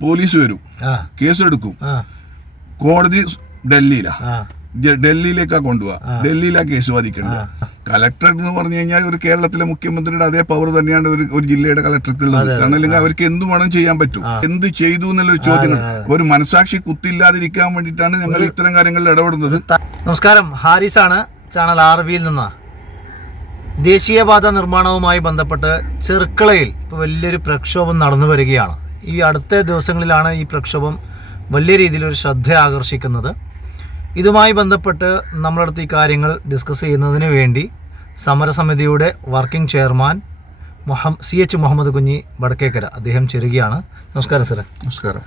Police വരും. കേസെടുക്കും. കോടതി ഡൽഹിയിലാ. ഡൽഹിയിലേക്കാ കൊണ്ടുപോവാ. ഡൽഹിയിലാ കേസ് വാദിക്കേണ്ടത് കളക്ടർ എന്ന് പറഞ്ഞു കഴിഞ്ഞാൽ ഒരു കേരളത്തിലെ മുഖ്യമന്ത്രിയുടെ അതേ പവർ തന്നെയാണ് ഒരു ഒരു ജില്ലയുടെ കളക്ടർക്ക് ഉള്ളത് കാരണം അല്ലെങ്കിൽ അവർക്ക് എന്ത് വേണം ചെയ്യാൻ പറ്റും. എന്ത് ചെയ്തു എന്നുള്ളൊരു ചോദ്യങ്ങൾ. ഒരു മനസാക്ഷി കുത്തില്ലാതിരിക്കാൻ വേണ്ടിയിട്ടാണ് ഞങ്ങൾ ഇത്തരം കാര്യങ്ങളിൽ ഇടപെടുന്നത്. നമസ്കാരം. ഹാരിസ് ആണ് ചാനൽ ആർ ബിയിൽ നിന്ന്. ദേശീയപാത നിർമ്മാണവുമായി ബന്ധപ്പെട്ട് ചെറുക്കളയിൽ ഇപ്പോൾ വലിയൊരു പ്രക്ഷോഭം നടന്നു വരികയാണ്. ഈ അടുത്ത ദിവസങ്ങളിലാണ് ഈ പ്രക്ഷോഭം വലിയ രീതിയിൽ ഒരു ശ്രദ്ധ ആകർഷിക്കുന്നത്. ഇതുമായി ബന്ധപ്പെട്ട് നമ്മളടുത്ത് ഈ കാര്യങ്ങൾ ഡിസ്കസ് ചെയ്യുന്നതിന് വേണ്ടി സമരസമിതിയുടെ വർക്കിംഗ് ചെയർമാൻ മുഹം സി എച്ച് മുഹമ്മദ് കുഞ്ഞി വടക്കേക്കര അദ്ദേഹം ചെറുകയാണ് നമസ്കാരം സാറേ നമസ്കാരം.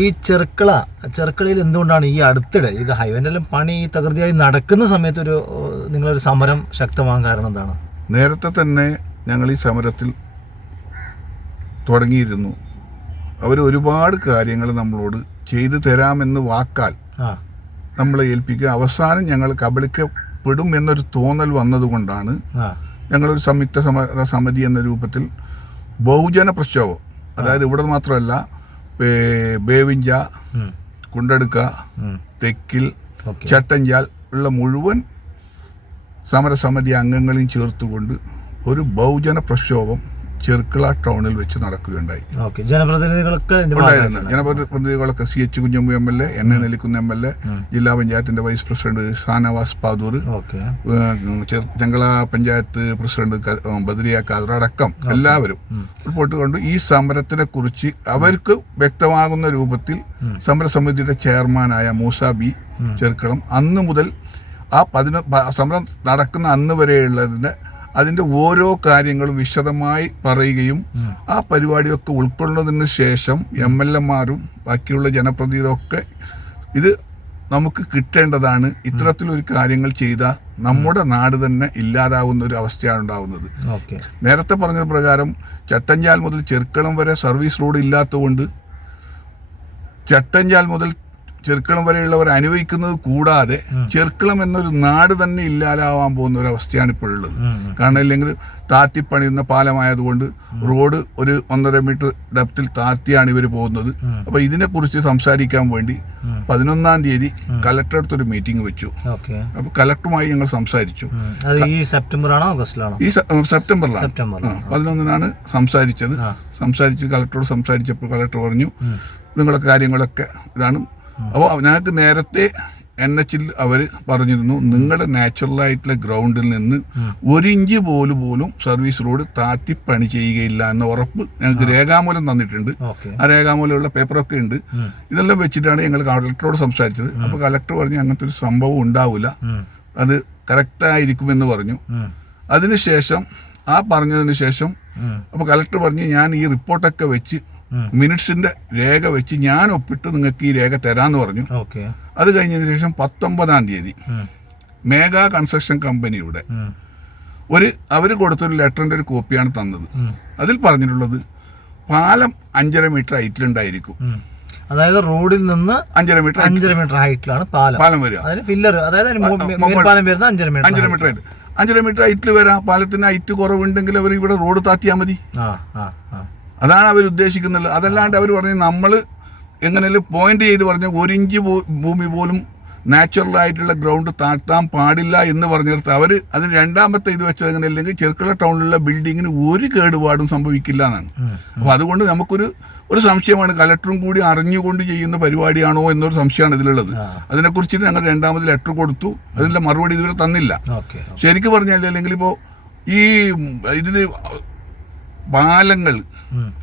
ഈ ചെറുക്കള ചെറുക്കളയിൽ എന്തുകൊണ്ടാണ് ഈ അടുത്തിടെ ഇത് ഹൈവേന്റെ എല്ലാം പണി തകൃതിയായി നടക്കുന്ന സമയത്ത് ഒരു നിങ്ങളൊരു സമരം ശക്തമാകാൻ കാരണം എന്താണ്? നേരത്തെ തന്നെ ഞങ്ങൾ ഈ സമരത്തിൽ തുടങ്ങിയിരുന്നു. അവർ ഒരുപാട് കാര്യങ്ങൾ നമ്മളോട് ചെയ്തു തരാമെന്ന് വാക്കാൽ നമ്മളെ ഏൽപ്പിക്കുക. അവസാനം ഞങ്ങൾ കബളിക്കപ്പെടും എന്നൊരു തോന്നൽ വന്നതുകൊണ്ടാണ് ഞങ്ങളൊരു സംയുക്ത സമര സമിതി എന്ന രൂപത്തിൽ ബഹുജന പ്രക്ഷോഭം. അതായത് ഇവിടെ മാത്രമല്ല ബേവിഞ്ച കുണ്ടടുക്ക തെക്കിൽ ചട്ടഞ്ചാൽ ഉള്ള മുഴുവൻ സമരസമിതി അംഗങ്ങളെയും ചേർത്തുകൊണ്ട് ഒരു ബഹുജന പ്രക്ഷോഭം ചെർക്കിള ടൗണിൽ വെച്ച് നടക്കുകയുണ്ടായി. ജനപ്രതിനിധികളൊക്കെ ഉണ്ടായിരുന്നു. C H Kunhambu M L A N A Nellikkunnu M L A ജില്ലാ പഞ്ചായത്തിന്റെ vice president Shanavas Padoor Chengala panchayat president കാദറടക്കം Badariya Khader അടക്കം എല്ലാവരും റിപ്പോർട്ട് കൊണ്ട് ഈ സമരത്തിനെ കുറിച്ച് അവർക്ക് വ്യക്തമാകുന്ന രൂപത്തിൽ. സമരസമിതിയുടെ ചെയർമാനായ മൂസ ബി. ചെറുക്കളം അന്ന് മുതൽ ആ പതിനൊ സമരം നടക്കുന്ന അന്ന് വരെയുള്ളതിന്റെ അതിന്റെ ഓരോ കാര്യങ്ങളും വിശദമായി പറയുകയും. ആ പരിപാടിയൊക്കെ ഉൾക്കൊള്ളുന്നതിന് ശേഷം എം എൽ എമാരും ബാക്കിയുള്ള ജനപ്രതിനിധികളൊക്കെ ഇത് നമുക്ക് കിട്ടേണ്ടതാണ്. ഇത്തരത്തിലൊരു കാര്യങ്ങൾ ചെയ്താൽ നമ്മുടെ നാട് തന്നെ ഇല്ലാതാവുന്ന ഒരു അവസ്ഥയാണ് ഉണ്ടാവുന്നത്. നേരത്തെ പറഞ്ഞ പ്രകാരം ചട്ടഞ്ചാൽ മുതൽ ചെറുക്കളം വരെ സർവീസ് റോഡ് ഇല്ലാത്തതുകൊണ്ട് ചട്ടഞ്ചാൽ മുതൽ ചെർക്കളം വരെയുള്ളവർ അനുഭവിക്കുന്നത് കൂടാതെ ചെറുക്കളം എന്നൊരു നാട് തന്നെ ഇല്ലാതാവാൻ പോകുന്ന ഒരു അവസ്ഥയാണ് ഇപ്പോഴുള്ളത്. കാരണം ഇല്ലെങ്കിൽ താഴ്ത്തിപ്പണിയുന്ന പാലമായതുകൊണ്ട് റോഡ് ഒരു ഒന്നര മീറ്റർ ഡെപ്തിൽ താഴ്ത്തിയാണ് ഇവർ പോകുന്നത്. അപ്പൊ ഇതിനെക്കുറിച്ച് സംസാരിക്കാൻ വേണ്ടി. പതിനൊന്നാം തീയതി കലക്ടർ അടുത്തൊരു മീറ്റിംഗ് വെച്ചു. ഓക്കെ. അപ്പൊ കലക്ടറുമായി ഞങ്ങൾ സംസാരിച്ചു. ഈ സെപ്റ്റംബറാണോ ഓഗസ്റ്റിലാണോ? ഈ സെപ്റ്റംബറിലാണ്. പതിനൊന്നിനാണ് സംസാരിച്ചത്. സംസാരിച്ച് കലക്ടറോട് സംസാരിച്ചപ്പോൾ കലക്ടർ പറഞ്ഞു നിങ്ങളുടെ കാര്യങ്ങളൊക്കെ ഇതാണ്. അപ്പോൾ ഞങ്ങൾക്ക് നേരത്തെ എൻ എച്ചിൽ അവർ പറഞ്ഞിരുന്നു നിങ്ങളുടെ നാച്ചുറൽ ആയിട്ടുള്ള ഗ്രൗണ്ടിൽ നിന്ന് ഒരു ഇഞ്ച് പോലും പോലും സർവീസ് റോഡ് താറ്റി പണി ചെയ്യുകയില്ല എന്ന ഉറപ്പ് ഞങ്ങൾക്ക് രേഖാമൂലം തന്നിട്ടുണ്ട്. ആ രേഖാമൂലമുള്ള പേപ്പറൊക്കെ ഉണ്ട്. ഇതെല്ലാം വെച്ചിട്ടാണ് ഞങ്ങൾ കളക്ടറോട് സംസാരിച്ചത്. അപ്പോൾ കളക്ടർ പറഞ്ഞു അങ്ങനത്തെ ഒരു സംഭവം ഉണ്ടാവില്ല. അത് കറക്റ്റായിരിക്കുമെന്ന് പറഞ്ഞു. അതിനുശേഷം ആ പറഞ്ഞതിന് ശേഷം അപ്പൊ അപ്പോൾ കളക്ടർ പറഞ്ഞ് ഞാൻ ഈ റിപ്പോർട്ടൊക്കെ വെച്ച്. മിനിറ്റ്സിന്റെ രേഖ വെച്ച് ഞാൻ ഒപ്പിട്ട് നിങ്ങൾക്ക് ഈ രേഖ തരാന്ന് പറഞ്ഞു. അത് കഴിഞ്ഞതിന് ശേഷം പത്തൊമ്പതാം തീയതി മേഘാ കൺസ്ട്രക്ഷൻ കമ്പനിയുടെ. ഒരു അവർ കൊടുത്തൊരു ലെറ്ററിന്റെ ഒരു കോപ്പിയാണ് തന്നത്. അതിൽ പറഞ്ഞിട്ടുള്ളത് പാലം അഞ്ചര മീറ്റർ ഹൈറ്റിലുണ്ടായിരിക്കും. അതായത് റോഡിൽ നിന്ന് അഞ്ചര മീറ്റർ അഞ്ചര മീറ്റർ ഹൈറ്റിലാണ് പാലം. പാലം വരിക. അതായത് വരുന്ന അഞ്ചര മീറ്റർ അഞ്ചര മീറ്റർ ഹൈറ്റ്. അഞ്ചര മീറ്റർ ഹൈറ്റിൽ വരാം. പാലത്തിന് ഹൈറ്റ് കുറവുണ്ടെങ്കിൽ അവർ ഇവിടെ റോഡ് താത്തിയാൽ മതി. അതാണ് അവർ ഉദ്ദേശിക്കുന്നത്. അതല്ലാണ്ട് അവർ പറഞ്ഞ് നമ്മൾ എങ്ങനെയാലും പോയിന്റ് ചെയ്ത് പറഞ്ഞ് ഒരു ഇഞ്ച് ഭൂമി പോലും നാച്ചുറലായിട്ടുള്ള ഗ്രൗണ്ട് താഴ്ത്താൻ പാടില്ല എന്ന് പറഞ്ഞിടത്ത് അവർ അതിന് രണ്ടാമത്തെ ഇത് വെച്ചത് അല്ലെങ്കിൽ ചെറുക്കള ടൗണിലുള്ള ബിൽഡിങ്ങിന് ഒരു കേടുപാടും സംഭവിക്കില്ല എന്നാണ്. അപ്പൊ അപ്പോൾ അതുകൊണ്ട് നമുക്കൊരു ഒരു സംശയമാണ്. കലക്ടറും കൂടി അറിഞ്ഞുകൊണ്ട് ചെയ്യുന്ന പരിപാടിയാണോ എന്നൊരു സംശയമാണ് ഇതിലുള്ളത്. അതിനെക്കുറിച്ച് ഞങ്ങൾ രണ്ടാമത് ലെറ്റർ കൊടുത്തു. അതിന്റെ മറുപടി ഇതുവരെ തന്നില്ല. ശരിക്കും പറഞ്ഞാൽ അല്ലെങ്കിൽ ഇപ്പോൾ ഈ ഇതിന് പാലങ്ങൾ.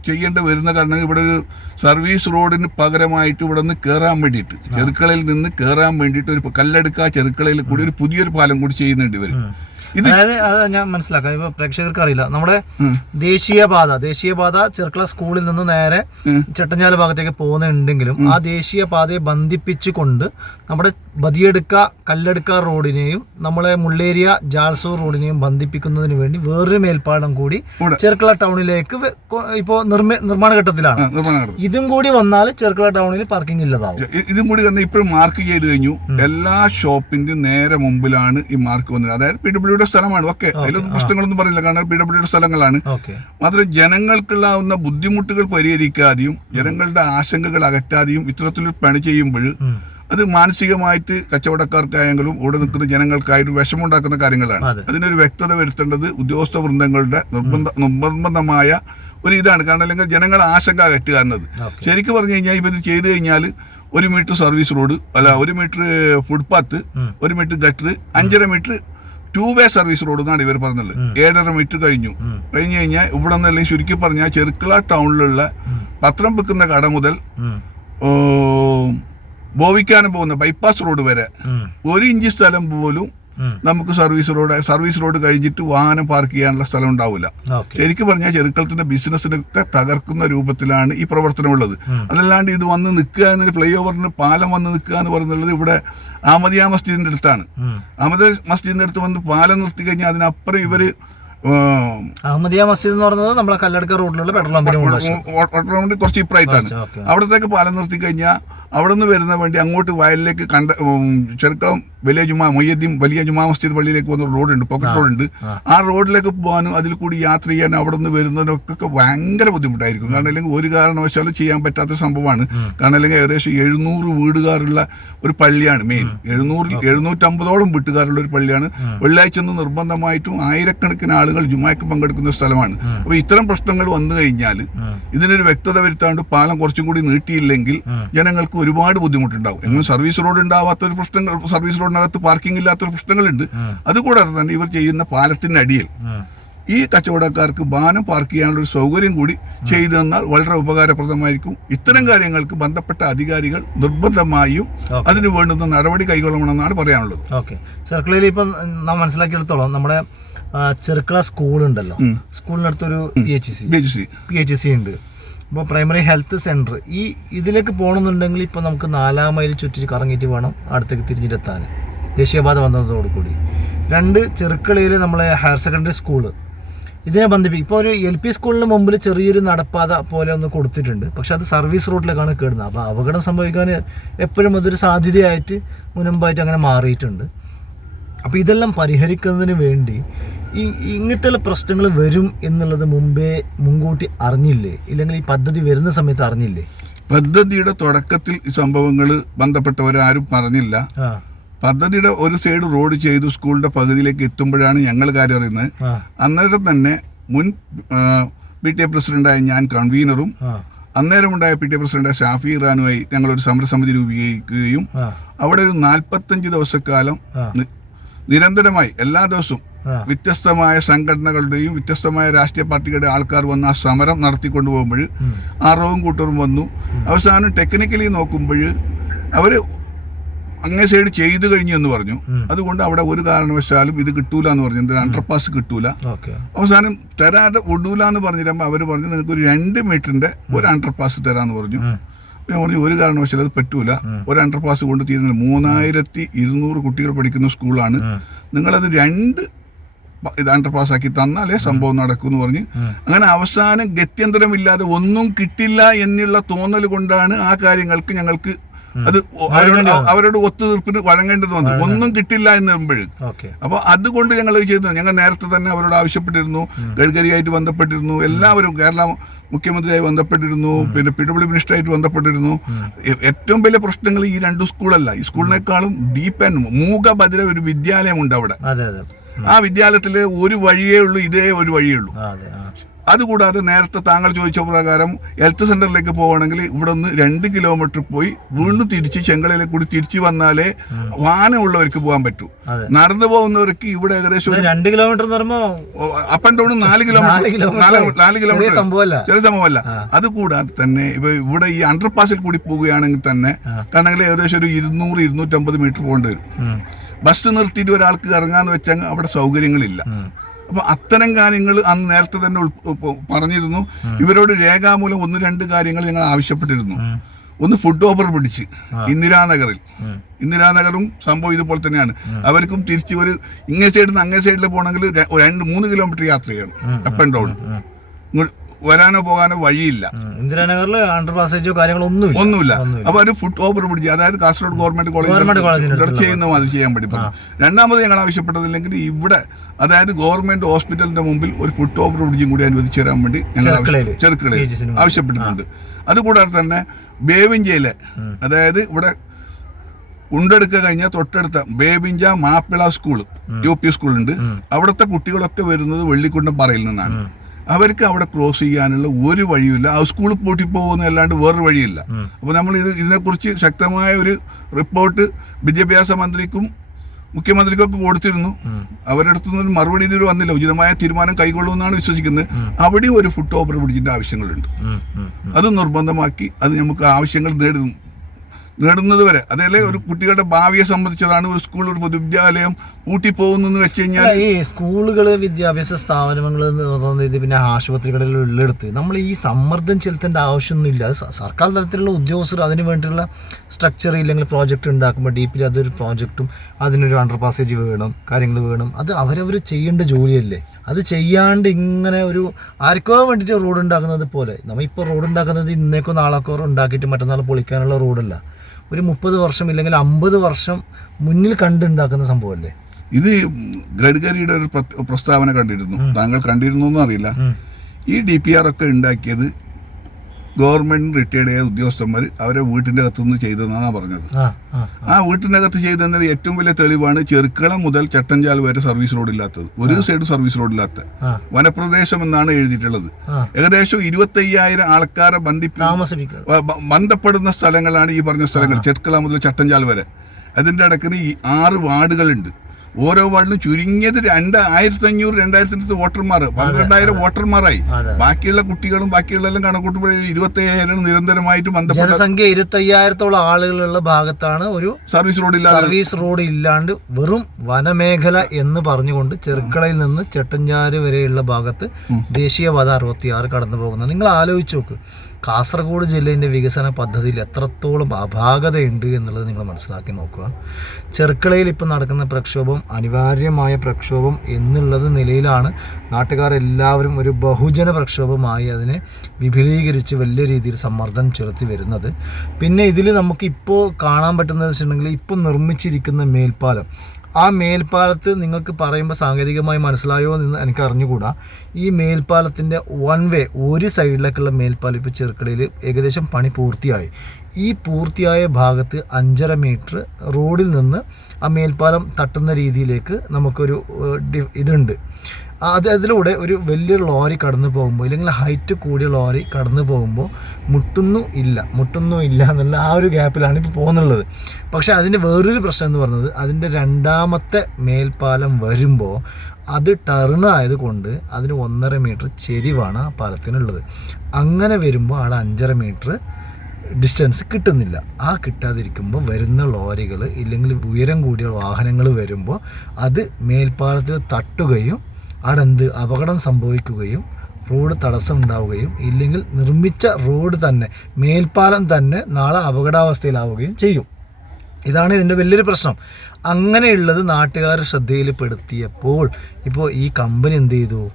ചെയ്യേണ്ടി വരുന്ന കാരണം ഇവിടെ ഒരു സർവീസ് റോഡിന് പകരമായിട്ട് ഇവിടെ നിന്ന് കയറാൻ വേണ്ടിയിട്ട് ചെറുക്കളയിൽ നിന്ന് കയറാൻ വേണ്ടിയിട്ട് ഒരു കല്ലെടുക്ക ചെറുക്കളയിൽ കൂടി ഒരു പുതിയൊരു പാലം കൂടി ചെയ്യുന്നുണ്ട് ഇവർ. ഇത് അതായത് അത് ഞാൻ മനസ്സിലാക്കാം. ഇപ്പൊ പ്രേക്ഷകർക്ക് അറിയില്ല. നമ്മുടെ. ദേശീയപാത ദേശീയപാത ചെറുക്കള സ്കൂളിൽ നിന്ന് നേരെ ചെട്ടഞ്ഞാല ഭാഗത്തേക്ക് പോകുന്നുണ്ടെങ്കിലും ആ ദേശീയപാതയെ ബന്ധിപ്പിച്ചുകൊണ്ട് നമ്മുടെ ബദിയെടുക്ക കല്ലെടുക്ക റോഡിനെയും നമ്മളെ മുള്ളേരിയ ജാൽസൂർ റോഡിനെയും ബന്ധിപ്പിക്കുന്നതിന് വേണ്ടി വേറൊരു മേൽപ്പാലം കൂടി. ചെർക്കള ടൗണിലേക്ക് ഇപ്പോ നിർമ്മ നിർമ്മാണ ഘട്ടത്തിലാണ്. ഇതും കൂടി വന്നാൽ ചെർക്കള ടൗണിൽ പാർക്കിംഗ് ഇല്ലതാവും. ഇതും കൂടി തന്നെ ഇപ്പോഴും മാർക്ക് ചെയ്ത് കഴിഞ്ഞു. എല്ലാ ഷോപ്പിന്റെ നേരെ മുമ്പിലാണ് ഈ മാർക്ക് വന്നത്. അതായത് പി ഡബ്ല്യുടെ സ്ഥലമാണ്. ഓക്കെ. അതിലൊന്നും പ്രശ്നങ്ങളൊന്നും പറയില്ല കാരണം പി ഡബ്ല്യുടെ സ്ഥലങ്ങളാണ്. മാത്രം ജനങ്ങൾക്കുള്ളാവുന്ന ബുദ്ധിമുട്ടുകൾ പരിഹരിക്കാതെയും ജനങ്ങളുടെ ആശങ്കകൾ അകറ്റാതെയും ഇത്തരത്തിലൊരു പണി ചെയ്യുമ്പോൾ അത് മാനസികമായിട്ട് കച്ചവടക്കാർക്കായെങ്കിലും ഇവിടെ നിൽക്കുന്ന ജനങ്ങൾക്കായാലും വിഷമുണ്ടാക്കുന്ന കാര്യങ്ങളാണ്. അതിനൊരു വ്യക്തത വരുത്തേണ്ടത് ഉദ്യോഗസ്ഥ വൃന്ദങ്ങളുടെ നിർബന്ധ നിർബന്ധമായ ഒരു ഇതാണ്. കാരണം അല്ലെങ്കിൽ ജനങ്ങൾ ആശങ്ക അകറ്റുക എന്നത് ശരിക്കും പറഞ്ഞു കഴിഞ്ഞാൽ ഇവർ ചെയ്തു കഴിഞ്ഞാൽ ഒരു മീറ്റർ സർവീസ് റോഡ് അല്ല ഒരു മീറ്റർ ഫുട്പാത്ത്. ഒരു മീറ്റർ ഗട്ടർ അഞ്ചര metre two way service road എന്നാണ് ഇവർ പറഞ്ഞത്. ഏഴര മീറ്റർ കഴിഞ്ഞു. കഴിഞ്ഞു കഴിഞ്ഞ് കഴിഞ്ഞാൽ ഇവിടെ നിന്ന് അല്ലെങ്കിൽ ചുരുക്കി പറഞ്ഞാൽ ചെറുക്കള ടൗണിലുള്ള പത്രം വിൽക്കുന്ന കട മുതൽ ഓ, ബോവിക്കാനം പോകുന്ന ബൈപ്പാസ് റോഡ് വരെ. ഒരു ഇഞ്ച് സ്ഥലം പോലും നമുക്ക് സർവീസ് റോഡ് സർവീസ് റോഡ് കഴിഞ്ഞിട്ട് വാഹനം പാർക്ക് ചെയ്യാനുള്ള സ്ഥലം ഉണ്ടാവില്ല. ശരിക്കും പറഞ്ഞാൽ ചെറുക്കളത്തിന്റെ ബിസിനസ്സിനൊക്കെ തകർക്കുന്ന രൂപത്തിലാണ് ഈ പ്രവർത്തനമുള്ളത് ഉള്ളത്. അതല്ലാണ്ട് ഇത് വന്ന് നിൽക്കുക എന്ന ഫ്ലൈ ഓവറിന് പാലം വന്ന് നിൽക്കുക എന്ന് പറയുന്നത് ഇവിടെ അഹമ്മദിയ മസ്ജിദിന്റെ അടുത്താണ്. അഹമ്മദ് മസ്ജിദിന്റെ അടുത്ത് വന്ന് പാലം നിർത്തി കഴിഞ്ഞാൽ അതിനപ്പുറം ഇവർ അഹമ്മദിയ മസ്ജിദ് എന്ന് പറയുന്നത് നമ്മളെ കല്ലടക്ക റോഡിലുള്ള പെട്രോൾ പമ്പിന് കുറച്ച് ഇപ്പുറത്തായിട്ടാണ്. അവിടത്തേക്ക് പാലം നിർത്തി കഴിഞ്ഞാൽ അവിടെ നിന്ന് വരുന്ന വണ്ടി അങ്ങോട്ട് വയലിലേക്ക് കണ്ട ചെറുക്കളം വലിയ ജുമാ മൊയ്യദ്ദീൻ വലിയ ജുമാ മസ്ജിദ് പള്ളിയിലേക്ക് പോകുന്ന റോഡുണ്ട് പോക്കറ്റ് റോഡുണ്ട്. ആ. റോഡിലേക്ക് പോകാനും അതിൽ കൂടി യാത്ര ചെയ്യാനും അവിടെ നിന്ന് വരുന്നതിനൊക്കെ ഭയങ്കര ബുദ്ധിമുട്ടായിരിക്കും. കാരണം അല്ലെങ്കിൽ ഒരു കാരണവശാലും ചെയ്യാൻ പറ്റാത്ത സംഭവമാണ്. കാരണം അല്ലെങ്കിൽ ഏകദേശം എഴുന്നൂറ് വീടുകാരുള്ള ഒരു പള്ളിയാണ് മെയിൻ എഴുന്നൂറിൽ എഴുന്നൂറ്റമ്പതോളം വീട്ടുകാരുള്ള ഒരു പള്ളിയാണ്. വെള്ളിയാഴ്ച ഒന്ന് നിർബന്ധമായിട്ടും ആയിരക്കണക്കിന് ആളുകൾ ജുമായ്ക്ക് പങ്കെടുക്കുന്ന സ്ഥലമാണ്. അപ്പോൾ ഇത്തരം പ്രശ്നങ്ങൾ വന്നു കഴിഞ്ഞാൽ ഇതിനൊരു വ്യക്തത വരുത്താണ്ട് പാലം കുറച്ചും കൂടി നീട്ടിയില്ലെങ്കിൽ ജനങ്ങൾക്ക് ഒരുപാട് ബുദ്ധിമുട്ടുണ്ടാവും. എന്നും സർവീസ് റോഡ് ഉണ്ടാവാത്ത ഒരു പ്രശ്നങ്ങൾ സർവീസ് റോഡിനകത്ത് പാർക്കിംഗ് ഇല്ലാത്തൊരു പ്രശ്നങ്ങളുണ്ട്. അതുകൂടാതെ തന്നെ ഇവർ ചെയ്യുന്ന പാലത്തിന്റെ അടിയിൽ ഈ കച്ചവടക്കാർക്ക് ബാനം പാർക്ക് ചെയ്യാനുള്ള ഒരു സൗകര്യം കൂടി ചെയ്തു തന്നാൽ വളരെ ഉപകാരപ്രദമായിരിക്കും. ഇത്തരം കാര്യങ്ങൾക്ക് ബന്ധപ്പെട്ട അധികാരികൾ നിർബന്ധമായും അതിന് വേണ്ടുന്ന നടപടി കൈക്കൊള്ളണമെന്നാണ് പറയാനുള്ളത്. ഓക്കെ. ചെറുക്കളയിൽ ഇപ്പം നാം മനസ്സിലാക്കിയെടുത്തോളം നമ്മുടെ ചെറുക്കള സ്കൂളുണ്ടല്ലോ. സ്കൂളിനടുത്തൊരു P H C. P H C ഉണ്ട്. അപ്പോൾ പ്രൈമറി ഹെൽത്ത് സെന്റർ ഈ ഇതിലേക്ക് പോകണമെന്നുണ്ടെങ്കിൽ ഇപ്പോൾ നമുക്ക് നാലാം മൈൽ ചുറ്റി കറങ്ങിയിട്ട് വേണം അടുത്തേക്ക് തിരിഞ്ഞിട്ടെത്താൻ. ദേശീയപാത വന്നതോടുകൂടി രണ്ട് ചെറുക്കളയിൽ നമ്മളെ ഹയർ സെക്കൻഡറി സ്കൂൾ ഇതിനെ ബന്ധിപ്പിക്കും ഇപ്പോൾ ഒരു എൽ പി സ്കൂളിന് മുമ്പിൽ ചെറിയൊരു നടപ്പാത പോലെ ഒന്ന് കൊടുത്തിട്ടുണ്ട്. പക്ഷെ അത് സർവീസ് റോഡിലേക്കാണ് കയറുന്നത് അപ്പോൾ അപകടം സംഭവിക്കാൻ എപ്പോഴും അതൊരു സാധ്യതയായിട്ട് മുൻപായിട്ട് അങ്ങനെ മാറിയിട്ടുണ്ട്. അപ്പോൾ ഇതെല്ലാം പരിഹരിക്കുന്നതിന് വേണ്ടി ഈ ഇങ്ങനത്തെ പ്രശ്നങ്ങൾ വരും എന്നുള്ളത് മുമ്പേ മുൻകൂട്ടി അറിഞ്ഞില്ലേ? ഇല്ലെങ്കിൽ ഈ പദ്ധതി വരുന്ന സമയത്ത് അറിഞ്ഞില്ലേ? പദ്ധതിയുടെ തുടക്കത്തിൽ ഈ സംഭവങ്ങൾ ബന്ധപ്പെട്ടവരാരും പറഞ്ഞില്ല. പദ്ധതിയുടെ ഒരു സൈഡ് റോഡ് ചെയ്തു സ്കൂളിന്റെ പകുതിയിലേക്ക് എത്തുമ്പോഴാണ് ഞങ്ങൾ കാര്യം അറിയുന്നത്. അന്നേരം തന്നെ മുൻ പി ടി എ പ്രസിഡന്റായ ഞാൻ കൺവീനറും ആ. അന്നേരം ഉണ്ടായ P T A president Shafi ഇറാനുമായി ഞങ്ങളൊരു സമരസമിതി രൂപീകരിക്കുകയും അവിടെ ഒരു നാൽപ്പത്തഞ്ച് ദിവസക്കാലം നിരന്തരമായി എല്ലാ ദിവസവും വ്യത്യസ്തമായ സംഘടനകളുടെയും വ്യത്യസ്തമായ രാഷ്ട്രീയ പാർട്ടികളുടെ ആൾക്കാർ വന്ന് ആ സമരം നടത്തിക്കൊണ്ടു പോകുമ്പോൾ ഉം. ആ റോവും കൂട്ടറും വന്നു. അവസാനം ടെക്നിക്കലി നോക്കുമ്പോൾ അവർ അങ്ങേ സൈഡ് ചെയ്തു കഴിഞ്ഞു എന്ന് പറഞ്ഞു. അതുകൊണ്ട് അവിടെ ഒരു കാരണവശാലും ഇത് കിട്ടൂല എന്ന് പറഞ്ഞു. എന്തിനാ അണ്ടർപാസ് കിട്ടൂല. അവസാനം തരാതെ ഒടൂല എന്ന് പറഞ്ഞിരുമ്പോൾ അവർ പറഞ്ഞു നിങ്ങൾക്ക് ഒരു രണ്ട് മീറ്ററിന്റെ ഒരു അണ്ടർപാസ് തരാന്ന് പറഞ്ഞു. ഞാൻ പറഞ്ഞു ഒരു കാരണവശാലും അത് പറ്റൂല. ഒരു അണ്ടർപാസ് കൊണ്ട് തീരുന്നില്ല മൂന്നായിരത്തി ഇരുന്നൂറ് കുട്ടികൾ പഠിക്കുന്ന സ്കൂളാണ്. നിങ്ങളത് രണ്ട് ഇത് പാസ്സാക്കി ആക്കി തന്നാലേ സംഭവം നടക്കൂ എന്ന് പറഞ്ഞ് അങ്ങനെ അവസാനം ഗത്യന്തരമില്ലാതെ ഒന്നും കിട്ടില്ല എന്നുള്ള തോന്നൽ കൊണ്ടാണ് ആ കാര്യങ്ങൾക്ക് ഞങ്ങൾക്ക് അത് അവരോട് അവരോട് ഒത്തുതീർപ്പിന് വഴങ്ങേണ്ടത് വന്നു. ഒന്നും കിട്ടില്ല എന്ന് വരുമ്പോൾ അപ്പൊ അപ്പോൾ അതുകൊണ്ട് ഞങ്ങൾ ചെയ്തു. ഞങ്ങൾ നേരത്തെ തന്നെ അവരോട് ആവശ്യപ്പെട്ടിരുന്നു. ഗഡ്കരിയായിട്ട് ബന്ധപ്പെട്ടിരുന്നു. എല്ലാവരും കേരള മുഖ്യമന്ത്രിയായി ബന്ധപ്പെട്ടിരുന്നു. പിന്നെ പി ഡബ്ല്യു മിനിസ്റ്ററായിട്ട് ബന്ധപ്പെട്ടിരുന്നു. ഏറ്റവും വലിയ പ്രശ്നങ്ങൾ ഈ രണ്ട് സ്കൂളല്ല. ഈ സ്കൂളിനേക്കാളും ഡീപ്പ് ആൻഡ് മൂകഭദ്ര ഒരു വിദ്യാലയമുണ്ട് അവിടെ. ആ വിദ്യാലയത്തിൽ ഒരു വഴിയേ ഉള്ളൂ ഇതേ ഒരു വഴിയേ ഉള്ളൂ. അതുകൂടാതെ നേരത്തെ താങ്കൾ ചോദിച്ച പ്രകാരം ഹെൽത്ത് സെന്ററിലേക്ക് പോവുകയാണെങ്കിൽ ഇവിടെ നിന്ന് രണ്ട് കിലോമീറ്റർ പോയി വീണ്ടും തിരിച്ച് ചെങ്കളയിലേക്ക് കൂടി തിരിച്ചു വന്നാലേ വാഹനമുള്ളവർക്ക് പോകാൻ പറ്റൂ. നടന്നു പോകുന്നവർക്ക് ഇവിടെ ഏകദേശം രണ്ട് കിലോമീറ്റർ അപ്പ് ആൻഡ് ഡൗൺ നാല് കിലോമീറ്റർ. നാല് കിലോമീറ്റർ. സംഭവമല്ല. ചെറിയ സംഭവമല്ല. അതുകൂടാതെ തന്നെ ഇപ്പൊ ഇവിടെ ഈ അണ്ടർ പാസിൽ കൂടി പോവുകയാണെങ്കിൽ തന്നെ. കാരണം ഏകദേശം ഒരു ഇരുന്നൂറ് ഇരുന്നൂറ്റമ്പത് മീറ്റർ പോകേണ്ടി വരും. ബസ് നിർത്തിയിട്ട് ഒരാൾക്ക് ഇറങ്ങാന്ന് വെച്ചാൽ അവിടെ സൗകര്യങ്ങളില്ല. അപ്പൊ അത്തരം കാര്യങ്ങൾ അന്ന് നേരത്തെ തന്നെ പറഞ്ഞിരുന്നു. ഇവരോട് രേഖാമൂലം ഒന്ന് രണ്ട് കാര്യങ്ങൾ ഞങ്ങൾ ആവശ്യപ്പെട്ടിരുന്നു. ഒന്ന് ഫുഡ് ഓഫർ പിടിച്ച്. ഇന്ദിരാനഗറിൽ. ഇന്ദിരാനഗറും സംഭവം ഇതുപോലെ തന്നെയാണ്. അവർക്കും തിരിച്ച് ഒരു ഇങ്ങേ സൈഡിൽ നിന്ന് അങ്ങേ സൈഡിൽ പോകണമെങ്കിൽ രണ്ട് മൂന്ന് കിലോമീറ്റർ യാത്ര ചെയ്യണം അപ്പ് ആൻഡ് ഡൗൺ വരാനോ പോകാനോ വഴിയില്ല. ഇന്ദിരാനഗറിൽ അണ്ടർ പാസേജോ കാര്യങ്ങളോ ഒന്നുമില്ല. ഒന്നുമില്ല. അപ്പൊ ഒരു ഫുട് ഓവർ പിടിച്ച് അതായത് കാസർഗോഡ് ഗവൺമെന്റ് കോളേജ് കോളേജിൽ അത് ചെയ്യാൻ വേണ്ടി പറഞ്ഞു രണ്ടാമത് ഞങ്ങൾ ആവശ്യപ്പെട്ടതില്ലെങ്കിൽ ഇവിടെ അതായത് ഗവൺമെന്റ് ഹോസ്പിറ്റലിന്റെ മുമ്പിൽ ഒരു ഫുട് ഓവർ ബ്രിഡ്ജും കൂടി അനുവദിച്ചു തരാൻ വേണ്ടി ഞങ്ങൾ ചെറുക്കളെ ചെറുക്കളയിൽ. ആവശ്യപ്പെട്ടിട്ടുണ്ട്. അതുകൂടാതെ തന്നെ ബേവിഞ്ചയിലെ അതായത് ഇവിടെ ഉണ്ടെടുക്ക കഴിഞ്ഞാൽ തൊട്ടടുത്ത Bevinja Mappila school U P സ്കൂളുണ്ട് അവിടുത്തെ കുട്ടികളൊക്കെ വരുന്നത് വെള്ളിക്കുണ്ടം പറയിൽ നിന്നാണ്. അവർക്ക് അവിടെ ക്രോസ് ചെയ്യാനുള്ള ഒരു വഴിയുമില്ല. ആ സ്കൂളിൽ പൂട്ടി പോകുന്ന അല്ലാണ്ട് വേറൊരു വഴിയില്ല. അപ്പോൾ നമ്മൾ ഇത് ഇതിനെക്കുറിച്ച് ശക്തമായ ഒരു റിപ്പോർട്ട് വിദ്യാഭ്യാസ മന്ത്രിക്കും മുഖ്യമന്ത്രിക്കും ഒക്കെ കൊടുത്തിരുന്നു അവരുടെ അടുത്തുനിന്ന് ഒരു മറുപടി ഇതുവരെ വന്നില്ല. ഉചിതമായ തീരുമാനം കൈകൊള്ളുമെന്നാണ് വിശ്വസിക്കുന്നത്. അവിടെയും ഒരു ഫുട് ഓവർ പിടിച്ചിട്ട് ആവശ്യങ്ങളുണ്ട്. അത് നിർബന്ധമാക്കി അത് നമുക്ക് ആവശ്യങ്ങൾ നേടുന്നു നേടുന്നത് വരെ. അതല്ലേ ഒരു കുട്ടികളുടെ ഭാവിയെ സംബന്ധിച്ചതാണ് ഒരു സ്കൂൾ ഒരു പൊതുവിദ്യാലയം എന്ന് വെച്ച് കഴിഞ്ഞാൽ ഈ സ്കൂളുകൾ വിദ്യാഭ്യാസ സ്ഥാപനങ്ങൾ പിന്നെ ആശുപത്രികളിൽ ഉള്ളെടുത്ത് നമ്മൾ ഈ സമ്മർദ്ദം ചെലുത്തേണ്ട ആവശ്യമൊന്നുമില്ല. സർക്കാർ തലത്തിലുള്ള ഉദ്യോഗസ്ഥർ അതിന് വേണ്ടിയുള്ള സ്ട്രക്ചർ ഇല്ലെങ്കിൽ പ്രോജക്റ്റ് ഉണ്ടാക്കുമ്പോൾ ഡീപ്പിൽ അതൊരു പ്രോജക്റ്റും അതിനൊരു അണ്ടർ പാസേജ് വേണം കാര്യങ്ങൾ വേണം. അത് അവരവർ ചെയ്യേണ്ട ജോലിയല്ലേ? അത് ചെയ്യാണ്ട് ഇങ്ങനെ ഒരു ആർക്കോ വേണ്ടിയിട്ട് റോഡ് ഉണ്ടാക്കുന്നത് പോലെ. നമ്മൾ ഇപ്പോൾ റോഡ് ഉണ്ടാക്കുന്നത് ഇന്നേക്കോ നാളേക്കോ ഉണ്ടാക്കിയിട്ട് മറ്റന്നാൾ പൊളിക്കാനുള്ള റോഡല്ല ഒരു മുപ്പത് വർഷം ഇല്ലെങ്കിൽ അമ്പത് വർഷം മുന്നിൽ കണ്ടുണ്ടാക്കുന്ന സംഭവമല്ലേ? ഇത് ഗഡ്കരിയുടെ ഒരു പ്രസ്താവന കണ്ടിരുന്നു. താങ്കൾ കണ്ടിരുന്നു എന്ന് അറിയില്ല ഈ ഡി പി ആർ ഒക്കെ ഉണ്ടാക്കിയത് ഗവൺമെന്റ് റിട്ടയർഡ് ആയ ഉദ്യോഗസ്ഥന്മാർ അവരെ വീട്ടിന്റെ അകത്തുനിന്ന് ചെയ്തതെന്നാണ് പറഞ്ഞത്. ആ വീട്ടിന്റെ അകത്ത് ചെയ്തതിന്റെ ഏറ്റവും വലിയ തെളിവാണ് ചെറുക്കളം മുതൽ ചട്ടഞ്ചാൽ വരെ സർവീസ് റോഡ് ഇല്ലാത്തത്. ഒരു സൈഡ് സർവീസ് റോഡ് ഇല്ലാത്ത. വനപ്രദേശം എന്നാണ് എഴുതിയിട്ടുള്ളത്. ഏകദേശം ഏകദേശം ഇരുപത്തയ്യായിരം ആൾക്കാരെ ബന്ധപ്പെടുന്ന സ്ഥലങ്ങളാണ് ഈ പറഞ്ഞ സ്ഥലങ്ങൾ. ചെറുക്കളം മുതൽ ചട്ടഞ്ചാൽ വരെ. അതിന്റെ ഇടയ്ക്ക് ഈ ആറ് വാർഡുകളുണ്ട്. ഓരോ വാർഡിലും ചുരുങ്ങിയത് രണ്ട് ആയിരത്തി അഞ്ഞൂറ് രണ്ടായിരത്തി അടുത്ത് വോട്ടർമാർ പന്ത്രണ്ടായിരം വോട്ടർമാരായി. ബാക്കിയുള്ള കുട്ടികളും ബാക്കിയുള്ള എല്ലാം കണക്കൂട്ടുമ്പോൾ ഇരുപത്തി അയ്യായിരം നിരന്തരമായിട്ട് ബന്ധപ്പെട്ട ജനസംഖ്യ ഇരുപത്തയ്യായിരത്തോളം ആളുകളുള്ള ഭാഗത്താണ് ഒരു സർവീസ് റോഡ് ഇല്ലാതെ സർവീസ് റോഡ് ഇല്ലാണ്ട് വെറും വനമേഖല എന്ന് പറഞ്ഞുകൊണ്ട് ചെറുക്കളയിൽ നിന്ന് ചെട്ടഞ്ചാര് വരെയുള്ള ഭാഗത്ത് ദേശീയപാത അറുപത്തിയാറ് കടന്നു പോകുന്നത് നിങ്ങൾ ആലോചിച്ചു നോക്ക്. കാസർഗോഡ് ജില്ലേന്റെ വികസന പദ്ധതിയിൽ എത്രത്തോളം അപാകതയുണ്ട് എന്നുള്ളത് നിങ്ങൾ മനസ്സിലാക്കി നോക്കുക. ചെറുക്കളയിൽ ഇപ്പം നടക്കുന്ന പ്രക്ഷോഭം അനിവാര്യമായ പ്രക്ഷോഭം എന്നുള്ളത് നിലയിലാണ് നാട്ടുകാരെല്ലാവരും ഒരു ബഹുജന പ്രക്ഷോഭമായി അതിനെ വിപുലീകരിച്ച് വലിയ രീതിയിൽ സമ്മർദ്ദം ചെലുത്തി വരുന്നത്. പിന്നെ ഇതിൽ നമുക്ക് ഇപ്പോൾ കാണാൻ പറ്റുന്നത് വെച്ചിട്ടുണ്ടെങ്കിൽ ഇപ്പോൾ നിർമ്മിച്ചിരിക്കുന്ന മേൽപ്പാലം ആ മേൽപ്പാലത്ത് നിങ്ങൾക്ക് പറയുമ്പോൾ സാങ്കേതികമായി മനസ്സിലായോ എന്ന് എനിക്ക് അറിഞ്ഞുകൂടാ. ഈ മേൽപ്പാലത്തിന്റെ വൺ വേ ഒരു സൈഡിലേക്കുള്ള മേൽപ്പാലം ഇപ്പോൾ ചെറുക്കടയിൽ ഏകദേശം പണി പൂർത്തിയായി. ഈ പൂർത്തിയായ ഭാഗത്ത് അഞ്ചര മീറ്റർ റോഡിൽ നിന്ന് ആ മേൽപ്പാലം തട്ടുന്ന രീതിയിലേക്ക് നമുക്കൊരു ഇതുണ്ട്. അത് അതിലൂടെ ഒരു വലിയൊരു ലോറി കടന്നു പോകുമ്പോൾ ഇല്ലെങ്കിൽ ഹൈറ്റ് കൂടിയ ലോറി കടന്നു പോകുമ്പോൾ മുട്ടുന്നു ഇല്ല മുട്ടുന്നു ഇല്ല എന്നുള്ള ആ ഒരു ഗ്യാപ്പിലാണ് ഇപ്പോൾ പോകുന്നുള്ളത്. പക്ഷേ അതിന്റെ വേറൊരു പ്രശ്നം എന്ന് പറയുന്നത് അതിന്റെ രണ്ടാമത്തെ മേൽപ്പാലം വരുമ്പോൾ അത് ടേൺ ആയതുകൊണ്ട് അതിന് ഒന്നര മീറ്റർ ചെരിവാണ് ആ പാലത്തിനുള്ളത്. അങ്ങനെ വരുമ്പോൾ അവിടെ അഞ്ചര മീറ്റർ ഡിസ്റ്റൻസ് കിട്ടുന്നില്ല. ആ കിട്ടാതിരിക്കുമ്പോൾ വരുന്ന ലോറികൾ ഇല്ലെങ്കിൽ ഉയരം കൂടിയ വാഹനങ്ങൾ വരുമ്പോൾ അത് മേൽപ്പാലത്തിൽ തട്ടുകയും അവിടെ എന്ത് അപകടം സംഭവിക്കുകയും റോഡ് തടസ്സം ഉണ്ടാവുകയും ഇല്ലെങ്കിൽ നിർമ്മിച്ച റോഡ് തന്നെ മേൽപ്പാലം തന്നെ നാളെ അപകടാവസ്ഥയിലാവുകയും ചെയ്യും. ഇതാണ് ഇതിന്റെ വലിയൊരു പ്രശ്നം. അങ്ങനെയുള്ളത് നാട്ടുകാർ ശ്രദ്ധയിൽപ്പെടുത്തിയപ്പോൾ ഇപ്പോൾ ഈ കമ്പനി എന്ത് ചെയ്തു?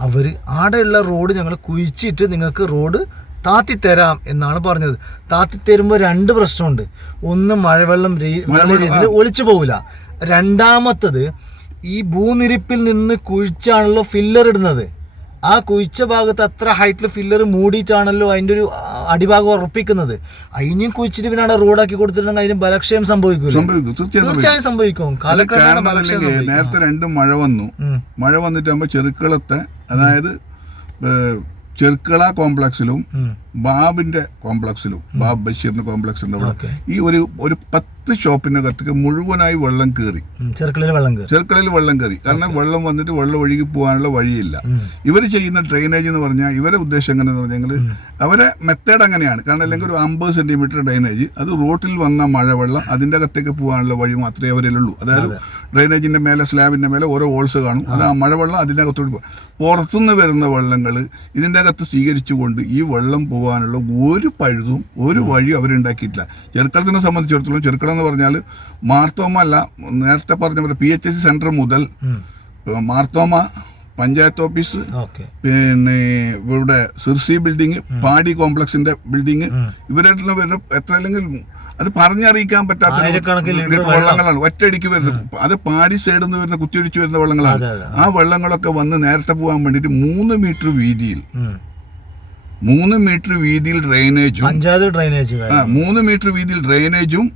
അവർ ആടെയുള്ള റോഡ് ഞങ്ങൾ കുഴിച്ചിട്ട് നിങ്ങൾക്ക് റോഡ് താത്തിത്തരാം എന്നാണ് പറഞ്ഞത്. താത്തിത്തരുമ്പോൾ രണ്ട് പ്രശ്നമുണ്ട്. ഒന്ന് മഴവെള്ളം നല്ല രീതിയിൽ ഒളിച്ചു പോവില്ല. രണ്ടാമത്തത് ഈ ഭൂനിരിപ്പിൽ നിന്ന് കുഴിച്ചാണല്ലോ ഫില്ലർ ഇടുന്നത്. ആ കുഴിച്ച ഭാഗത്ത് അത്ര ഹൈറ്റിൽ ഫില്ലർ മൂടിയിട്ടാണല്ലോ അതിന്റെ ഒരു അടിഭാഗം ഉറപ്പിക്കുന്നത്. അതിനെയും കുഴിച്ചിട്ട് പിന്നാണ് റോഡാക്കി കൊടുത്തിട്ടുണ്ടെങ്കിൽ അതിന് ബലക്ഷയം സംഭവിക്കും. തീർച്ചയായും സംഭവിക്കും. നേരത്തെ രണ്ട് മഴ വന്നു. മഴ മഴ വന്നിട്ടാകുമ്പോൾ ചെറുക്കളത്തെ അതായത് ഏഹ്, ചെറുക്കള കോംപ്ലക്സിലും ബാബിന്റെ കോംപ്ലക്സിലും ബാബ് ബഷീറിന്റെ കോംപ്ലക്സിന്റെ അവിടെ ഈ ഒരു ഒരു പത്ത് ഷോപ്പിനകത്തേക്ക് മുഴുവനായി വെള്ളം കയറി ചെർക്കളയിൽ വെള്ളം കയറി വെള്ളം കയറി കാരണം വെള്ളം വന്നിട്ട് വെള്ളം ഒഴുകി പോകാനുള്ള വഴിയില്ല. ഇവർ ചെയ്യുന്ന ഡ്രെയിനേജ് എന്ന് പറഞ്ഞാൽ ഇവരെ ഉദ്ദേശം എങ്ങനെയെന്ന് പറഞ്ഞെങ്കിൽ അവരെ മെത്തേഡ് അങ്ങനെയാണ്. കാരണം അല്ലെങ്കിൽ ഒരു അമ്പത് സെന്റിമീറ്റർ ഡ്രെയിനേജ് അത് റോട്ടിൽ വന്ന മഴവെള്ളം അതിന്റെ അകത്തേക്ക് പോകാനുള്ള വഴി മാത്രമേ അവരിലുള്ളൂ. അതായത് ഡ്രെയിനേജിന്റെ മേലെ സ്ലാബിന്റെ മേലെ ഓരോ ഹോൾസ് കാണും. അത് ആ മഴവെള്ളം അതിന്റെ അകത്തോട്ട് പോകും പുറത്തുനിന്ന് വരുന്ന വെള്ളങ്ങൾ ഇതിന്റെ അകത്ത് സ്വീകരിച്ചുകൊണ്ട് ഈ വെള്ളം പോകാനുള്ള ഒരു പഴുതും ഒരു വഴിയും അവരുണ്ടാക്കിയിട്ടില്ല. ചെറുക്കളത്തിനെ സംബന്ധിച്ചിടത്തോളം ചെറുക്കളം എന്ന് പറഞ്ഞാൽ മാർത്തോമ അല്ല നേരത്തെ പറഞ്ഞ പോലെ P H S C centre മുതൽ മാർത്തോമ പഞ്ചായത്ത് ഓഫീസ് പിന്നെ ഇവിടെ സിർസി ബിൽഡിംഗ് പാടി കോംപ്ലക്സിന്റെ ബിൽഡിംഗ് ഇവരായിട്ടുള്ള വരുന്ന എത്ര അല്ലെങ്കിൽ അത് പറഞ്ഞറിയിക്കാൻ പറ്റാത്ത വെള്ളങ്ങളാണ്. ഒറ്റയടിക്ക് വരുന്നത്. അത് പാടി സൈഡിൽ നിന്ന് വരുന്ന കുത്തിയൊടിച്ച് വരുന്ന വെള്ളങ്ങളാണ്. ആ വെള്ളങ്ങളൊക്കെ വന്ന് നേരത്തെ പോകാൻ വേണ്ടിയിട്ട് മൂന്ന് മീറ്റർ വീതിയിൽ. മൂന്ന് മീറ്റർ വീതിയിൽ ഡ്രെയിനേജും പഞ്ചായത്ത് ഡ്രെയിനേജ് ആ, മൂന്ന് മീറ്റർ വീതിയിൽ ഡ്രെയിനേജും.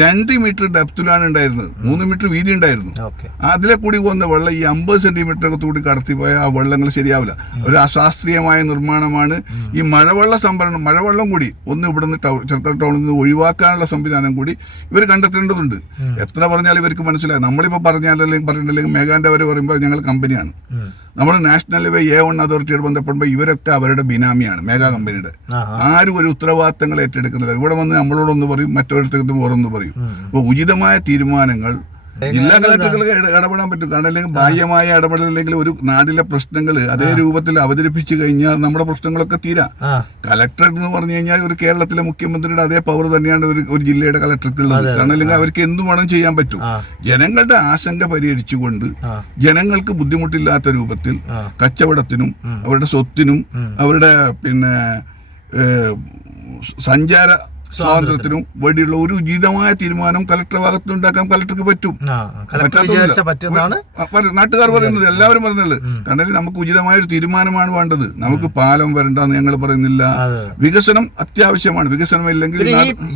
രണ്ട് മീറ്റർ ഡെപ്തിലാണ് ഉണ്ടായിരുന്നത്. മൂന്ന് മീറ്റർ വീതി ഉണ്ടായിരുന്നു. അതിലെ കൂടി വന്ന വെള്ളം ഈ അമ്പത് സെന്റിമീറ്റർ ഒക്കെ കൂടി കടത്തിപ്പോയാൽ ആ വെള്ളങ്ങൾ ശരിയാവില്ല. ഒരു അശാസ്ത്രീയമായ നിർമ്മാണമാണ്. ഈ മഴവെള്ള സംഭരണം മഴവെള്ളം കൂടി ഒന്ന് ഇവിടെ നിന്ന് ചെറുക്കൽ ടൗണിൽ നിന്ന് ഒഴിവാക്കാനുള്ള സംവിധാനം കൂടി ഇവർ കണ്ടെത്തേണ്ടതുണ്ട്. എത്ര പറഞ്ഞാലും ഇവർക്ക് മനസ്സിലായി നമ്മളിപ്പോൾ പറഞ്ഞാലും പറഞ്ഞിട്ടില്ലെങ്കിൽ മേഘാന്റെ അവർ പറയുമ്പോൾ ഞങ്ങൾ കമ്പനിയാണ്. നമ്മൾ നാഷണൽ ഹൈവേ എ വൺ അതോറിറ്റിയോട് ബന്ധപ്പെടുമ്പോൾ ഇവരൊക്കെ അവരുടെ ബിനാമിയാണ് മേഘാ കമ്പനിയുടെ ആരും ഒരു ഉത്തരവാദിത്തങ്ങൾ ഏറ്റെടുക്കുന്നില്ല. ഇവിടെ വന്ന് നമ്മളോടൊന്ന് പറയും മറ്റൊരിടത്തേക്ക് വേറൊന്ന് പറയും. അപ്പോൾ ഉചിതമായ തീരുമാനങ്ങൾ ജില്ലാ കളക്ടർക്ക് ഇട- ഇടപെടാൻ പറ്റും. കാരണം അല്ലെങ്കിൽ ബാഹ്യമായ ഇടപെടലില്ലെങ്കിൽ ഒരു നാടിലെ പ്രശ്നങ്ങൾ അതേ രൂപത്തിൽ അവതരിപ്പിച്ചു കഴിഞ്ഞാൽ നമ്മുടെ പ്രശ്നങ്ങളൊക്കെ തീരാ. കളക്ടർ എന്ന് പറഞ്ഞു കഴിഞ്ഞാൽ ഒരു കേരളത്തിലെ മുഖ്യമന്ത്രിയുടെ അതേ പവർ തന്നെയാണ് ഒരു ഒരു ജില്ലയുടെ കലക്ടർക്കുള്ളത് കാരണം അല്ലെങ്കിൽ അവർക്ക് എന്ത് വേണം ചെയ്യാൻ പറ്റും. ജനങ്ങളുടെ ആശങ്ക പരിഹരിച്ചുകൊണ്ട് ജനങ്ങൾക്ക് ബുദ്ധിമുട്ടില്ലാത്ത രൂപത്തിൽ കച്ചവടത്തിനും അവരുടെ സ്വത്തിനും അവരുടെ പിന്നെ സഞ്ചാര സ്വാതന്ത്ര്യത്തിനും വേണ്ടിയുള്ള ഒരു ഉചിതമായ തീരുമാനം കലക്ടർ ഭാഗത്ത് ഉണ്ടാക്കാൻ കലക്ടർക്ക് പറ്റും നാട്ടുകാർ പറയുന്നത് എല്ലാവരും പറയുന്നത്. കാരണം നമുക്ക് ഉചിതമായ ഒരു തീരുമാനമാണ് വേണ്ടത്. നമുക്ക് പാലം വരണ്ടെന്ന് ഞങ്ങൾ പറയുന്നില്ല. വികസനം അത്യാവശ്യമാണ്. വികസനം ഇല്ലെങ്കിൽ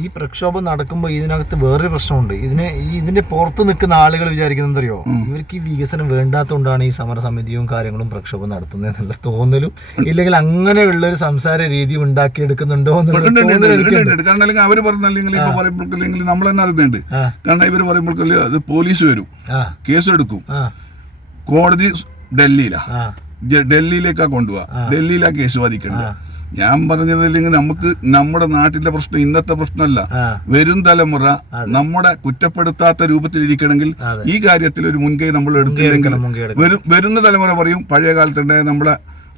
ഈ പ്രക്ഷോഭം നടക്കുമ്പോൾ ഇതിനകത്ത് വേറൊരു പ്രശ്നമുണ്ട്. ഇതിന് ഈ ഇതിന്റെ പുറത്ത് നിൽക്കുന്ന ആളുകൾ വിചാരിക്കുന്നത് അറിയോ ഇവർക്ക് ഈ വികസനം വേണ്ടാത്തതുകൊണ്ടാണ് ഈ സമരസമിതിയും കാര്യങ്ങളും പ്രക്ഷോഭം നടത്തുന്നതെന്നുള്ള തോന്നലും. ഇല്ലെങ്കിൽ അങ്ങനെയുള്ള ഒരു സംസാര രീതി ഉണ്ടാക്കിയെടുക്കുന്നുണ്ടോ എന്നുള്ള ഉണ്ട്, അവർ പറഞ്ഞ. അല്ലെങ്കിൽ അവർ പറഞ്ഞല്ലെങ്കിൽ ഇപ്പൊ പറയുമ്പോഴല്ലെങ്കിൽ നമ്മൾ തന്നെ അറിയുന്നുണ്ട്. കാരണം ഇവർ പറയുമ്പോഴേക്കല്ലേ അത് പോലീസ് വരും. കേസെടുക്കും. കോടതി ഡൽഹിയിലാ. ഡൽഹിയിലേക്കാ കൊണ്ടുപോവാ. ഡൽഹിയിലാ കേസ് വാദിക്കണ്ട. ഞാൻ പറഞ്ഞത് അല്ലെങ്കിൽ നമുക്ക് നമ്മുടെ നാട്ടിലെ പ്രശ്നം ഇന്നത്തെ പ്രശ്നമല്ല. വരും തലമുറ നമ്മുടെ കുറ്റപ്പെടുത്താത്ത രൂപത്തിൽ ഇരിക്കണമെങ്കിൽ ഈ കാര്യത്തിൽ ഒരു മുൻകൈ നമ്മൾ എടുത്തില്ലെങ്കിൽ വരും വരുന്ന തലമുറ പറയും പഴയ കാലത്തുണ്ടായ നമ്മളെ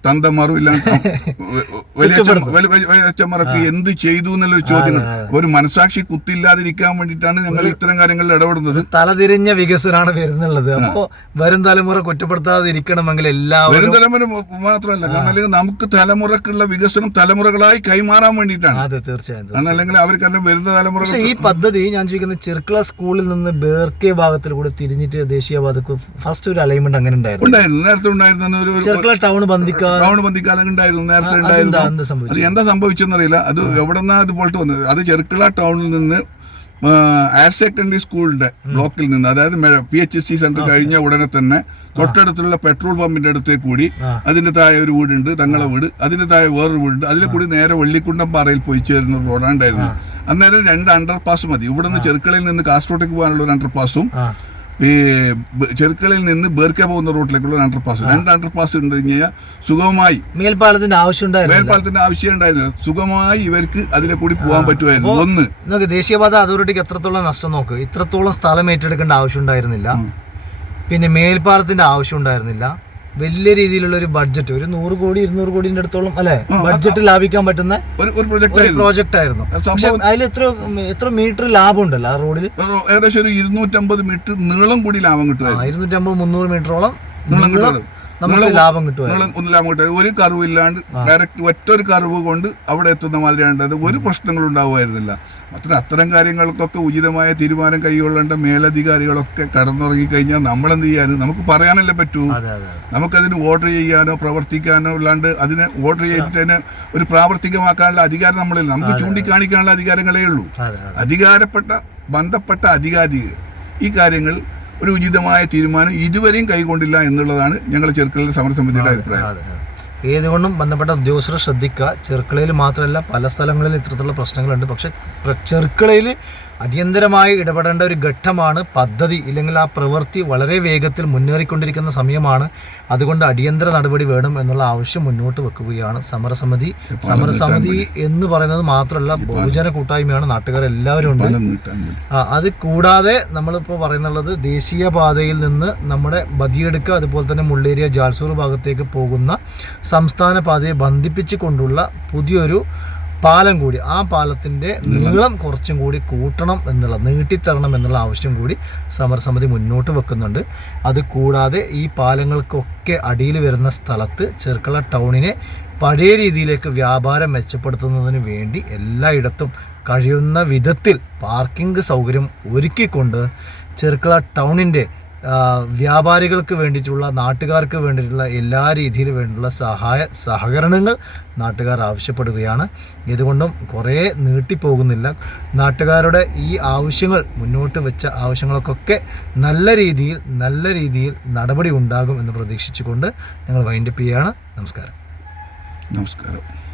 തന്തമാറും ഇല്ല. എന്ത് ചെയ്തു എന്നുള്ളൊരു ചോദ്യങ്ങൾ. ഒരു മനസാക്ഷി കുത്തില്ലാതിരിക്കാൻ വേണ്ടിയിട്ടാണ് ഞങ്ങൾ ഇത്തരം കാര്യങ്ങളിൽ ഇടപെടുന്നത്. തലതിരിഞ്ഞ വികസനമാണ് വരുന്നുള്ളത്. അപ്പോ വരും തലമുറ കുറ്റപ്പെടുത്താതെ ഇരിക്കണമെങ്കിൽ എല്ലാവരും വരും തലമുറ മാത്രമല്ല കാരണം അല്ലെങ്കിൽ നമുക്ക് തലമുറക്കുള്ള വികസനം തലമുറകളായി കൈമാറാൻ വേണ്ടിയിട്ടാണ്. അതെ തീർച്ചയായും അല്ലെങ്കിൽ അവർ കാരണം വരുന്ന തലമുറ പക്ഷേ ഈ പദ്ധതി ഞാൻ ചോദിക്കുന്നത് ചെറുക്കള സ്കൂളിൽ നിന്ന് ബേർക്കെ ഭാഗത്തിൽ കൂടെ തിരിഞ്ഞിട്ട് ദേശീയപാതക്ക് ഫസ്റ്റ് ഒരു അലൈൻമെന്റ് അങ്ങനെ ഉണ്ടായിരുന്നു. ഉണ്ടായിരുന്നു. നേരത്തെ ഉണ്ടായിരുന്ന ഒരു ചെറുക്കള ടൗൺ ബന്ധിക്കാ ബന്ദി കാലം ഉണ്ടായിരുന്നു നേരത്തെ ഉണ്ടായിരുന്നു. എന്ത് അത് എന്താ സംഭവിച്ചെന്നറിയില്ല. അത് എവിടെ നിന്നാ അത് പോലത്തെ വന്നത്? അത് ചെറുക്കള ടൗണിൽ നിന്ന് ഹയർ സെക്കൻഡറി സ്കൂളിന്റെ ബ്ലോക്കിൽ നിന്ന് അതായത് P H S C centre കഴിഞ്ഞ ഉടനെ തന്നെ തൊട്ടടുത്തുള്ള പെട്രോൾ പമ്പിന്റെ അടുത്തേ കൂടി അതിന്റെ താഴെ ഒരു വീടുണ്ട് തങ്ങളെ വീട്. അതിന്റെ താഴെ വേറൊരു വീടുണ്ട്. അതിലെ കൂടി നേരെ വെള്ളിക്കുണ്ടം പാറയിൽ പോയി ചേരുന്ന റോഡാണ് ഉണ്ടായിരുന്നത്. അന്നേരം രണ്ട് അണ്ടർ പാസ് മതി. ഇവിടുന്ന് ചെറുക്കളയിൽ നിന്ന് കാസർഗോട്ടേക്ക് പോകാനുള്ള ഒരു അണ്ടർ പാസും ഈ ചെറുക്കളിൽ നിന്ന് ബേർക്ക പോകുന്ന റൂട്ടിലേക്കുള്ള അണ്ടർ പാസ് രണ്ട് അണ്ടർ പാസ് ഉണ്ട് കഴിഞ്ഞാൽ സുഗമമായി മേൽപ്പാലത്തിന്റെ ആവശ്യം മേൽപ്പാലത്തിന്റെ ആവശ്യം ഉണ്ടായിരുന്നു സുഖമായി ഇവർക്ക് അതിലെ കൂടി പോകാൻ പറ്റുമായിരുന്നു. ഒന്ന്. നോക്ക് ദേശീയപാത അതോറിറ്റിക്ക് എത്രത്തോളം നഷ്ടം നോക്ക്? ഇത്രത്തോളം സ്ഥലം ഏറ്റെടുക്കേണ്ട ആവശ്യം ഉണ്ടായിരുന്നില്ല. പിന്നെ മേൽപ്പാലത്തിന്റെ ആവശ്യം ഉണ്ടായിരുന്നില്ല. വലിയ രീതിയിലുള്ള ഒരു ബഡ്ജറ്റ് ഒരു നൂറ് കോടി ഇരുന്നൂറ് കോടിന്റെ അടുത്തോളം അല്ലെ? ബഡ്ജറ്റ് ലാഭിക്കാൻ പറ്റുന്ന ഒരു പ്രോജക്റ്റ് ആയിരുന്നു. പക്ഷെ അതിൽ എത്ര എത്ര മീറ്റർ ലാഭം ഉണ്ടല്ലോ ആ റോഡിൽ ഏകദേശം ഒരു ഇരുന്നൂറ്റമ്പത് മീറ്റർ നീളം കൂടി ലാഭം കിട്ടും ഇരുന്നൂറ്റമ്പത് മുന്നൂറ് മീറ്ററോളം നീളം നമുക്ക് ലാഭം കിട്ടും ലാഭം ഒരു കർവ് ഇല്ലാണ്ട് ഡയറക്റ്റ് ഒറ്റ ഒരു കർവ് കൊണ്ട് അവിടെ എത്തുന്ന മാതിരിയാണ്ടത് ഒരു പ്രശ്നങ്ങളും ഉണ്ടാവുമായിരുന്നില്ല. മറ്റൊരു അത്തരം കാര്യങ്ങൾക്കൊക്കെ ഉചിതമായ തീരുമാനം കൈകൊള്ളേണ്ട മേലധികാരികളൊക്കെ കടന്നുറങ്ങി കഴിഞ്ഞാൽ നമ്മൾ എന്ത് ചെയ്യാൻ? നമുക്ക് പറയാനല്ലേ പറ്റൂ. നമുക്കതിന് ഓർഡർ ചെയ്യാനോ പ്രവർത്തിക്കാനോ അല്ലാണ്ട് അതിനെ ഓർഡർ ചെയ്തിട്ട് അതിനെ ഒരു പ്രാവർത്തികമാക്കാനുള്ള അധികാരം നമ്മളില്ല. നമുക്ക് ചൂണ്ടിക്കാണിക്കാനുള്ള അധികാരങ്ങളേ ഉള്ളൂ. അധികാരപ്പെട്ട ബന്ധപ്പെട്ട അധികാരികൾ ഈ കാര്യങ്ങൾ ഒരു ഉചിതമായ തീരുമാനം ഇതുവരെയും കൈകൊണ്ടില്ല എന്നുള്ളതാണ് ഞങ്ങൾ ചെറുക്കളിലെ സമരസമിതിയുടെ അഭിപ്രായം. ഏതുകൊണ്ടും ബന്ധപ്പെട്ട ഉദ്യോഗസ്ഥർ ശ്രദ്ധിക്കുക. ചെറുക്കളയിൽ മാത്രമല്ല പല സ്ഥലങ്ങളിലും ഇത്തരത്തിലുള്ള പ്രശ്നങ്ങളുണ്ട്. പക്ഷെ ചെറുക്കളയിൽ അടിയന്തരമായി ഇടപെടേണ്ട ഒരു ഘട്ടമാണ് പദ്ധതി ഇല്ലെങ്കിൽ ആ പ്രവൃത്തി വളരെ വേഗത്തിൽ മുന്നേറിക്കൊണ്ടിരിക്കുന്ന സമയമാണ്. അതുകൊണ്ട് അടിയന്തര നടപടി വേണം എന്നുള്ള ആവശ്യം മുന്നോട്ട് വെക്കുകയാണ് സമരസമിതി. സമരസമിതി എന്ന് പറയുന്നത് മാത്രമല്ല ബഹുജന കൂട്ടായ്മയാണ് നാട്ടുകാർ എല്ലാവരും ഉണ്ട്. അത് കൂടാതെ നമ്മളിപ്പോൾ പറയുന്നുള്ളത് ദേശീയ പാതയിൽ നിന്ന് നമ്മുടെ ബദിയെടുക്ക അതുപോലെ തന്നെ മുള്ളേരിയ ജാൽസൂർ ഭാഗത്തേക്ക് പോകുന്ന സംസ്ഥാന പാതയെ ബന്ധിപ്പിച്ചു കൊണ്ടുള്ള പുതിയൊരു പാലം കൂടി ആ പാലത്തിന്റെ നീളം കുറച്ചും കൂടി കൂട്ടണം എന്നുള്ള നീട്ടിത്തരണം എന്നുള്ള ആവശ്യം കൂടി സമരസമിതി മുന്നോട്ട് വെക്കുന്നുണ്ട്. അത് കൂടാതെ ഈ പാലങ്ങൾക്കൊക്കെ അടിയിൽ വരുന്ന സ്ഥലത്ത് ചെറുക്കള ടൗണിനെ പഴയ രീതിയിലേക്ക് വ്യാപാരം മെച്ചപ്പെടുത്തുന്നതിന് വേണ്ടി എല്ലായിടത്തും കഴിയുന്ന വിധത്തിൽ പാർക്കിംഗ് സൗകര്യം ഒരുക്കിക്കൊണ്ട് ചെറുക്കള ടൗണിന്റെ വ്യാപാരികൾക്ക് വേണ്ടിയിട്ടുള്ള നാട്ടുകാർക്ക് വേണ്ടിയിട്ടുള്ള എല്ലാ രീതിയിലും വേണ്ടിയുള്ള സഹായ സഹകരണങ്ങൾ നാട്ടുകാർ ആവശ്യപ്പെടുകയാണ്. ഇതുകൊണ്ടും കുറേ നീട്ടിപ്പോകുന്നില്ല. നാട്ടുകാരുടെ ഈ ആവശ്യങ്ങൾ മുന്നോട്ട് വെച്ച ആവശ്യങ്ങൾക്കൊക്കെ നല്ല രീതിയിൽ നല്ല രീതിയിൽ നടപടി ഉണ്ടാകും എന്ന് പ്രതീക്ഷിച്ചുകൊണ്ട് ഞങ്ങൾ വൈൻഡപ്പ് ചെയ്യുകയാണ്. നമസ്കാരം. നമസ്കാരം.